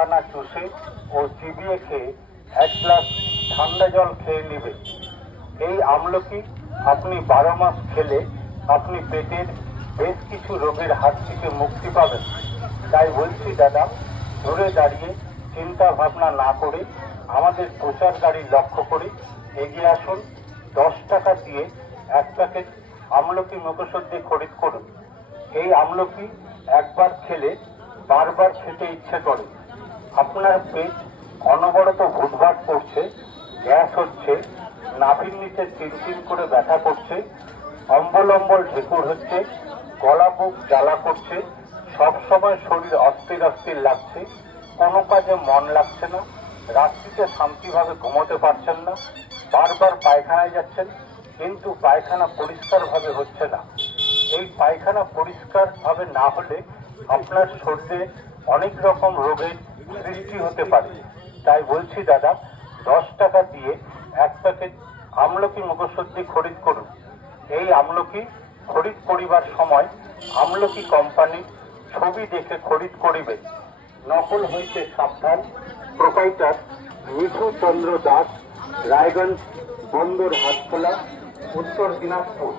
দানা চুষে ও চিবিয়ে খেয়ে এক গ্লাস ঠান্ডা জল খেয়ে নেবে। এই আমলকি আপনি বারো মাস খেলে আপনি পেটের বেশ কিছু রোগের হাত থেকে মুক্তি পাবেন। তাই বলছি, দাদা, দূরে দাঁড়িয়ে চিন্তা ভাবনা না করে আমাদের প্রচার গাড়ি লক্ষ্য করে এগিয়ে আসুন। দশ টাকা দিয়ে এক প্যাকেট আমলকি মুখোশোদ্ধি খরিদ করুন। এই আমলকি একবার খেলে বারবার খেতে ইচ্ছে করে। আপনার পেট অনবরত ভুটভাট করছে, গ্যাস হচ্ছে, নাভির নিচে চিনচিন করে ব্যথা করছে, অম্বল অম্বল ঢেকুর হচ্ছে, গলা বুক জ্বালা করছে সবসময় শরীর অস্থির অস্থির লাগছে, কোনো কাজে মন লাগছে না, রাত্রিতে শান্তিভাবে ঘুমোতে পারছেন না, বারবার পায়খানায় যাচ্ছেন, কিন্তু পায়খানা পরিষ্কারভাবে হচ্ছে না। এই পায়খানা পরিষ্কারভাবে না হলে আপনার শরীরে অনেক রকম রোগের সৃষ্টি হতে পারে। তাই বলছি, দাদা, দশ টাকা দিয়ে এক প্যাকেট আমলকি মুখোশোদ্ধি খরিদ করুন। এই আমলকি খরিদ করিবার সময় আমলকি কোম্পানি ছবি দেখে খরিদ করিবে। নকল হইতে সাবধান প্রোপাইটার মিঠু চন্দ্র দাস, রায়গঞ্জ বন্দর হাটখোলা, উত্তর দিনাজপুর।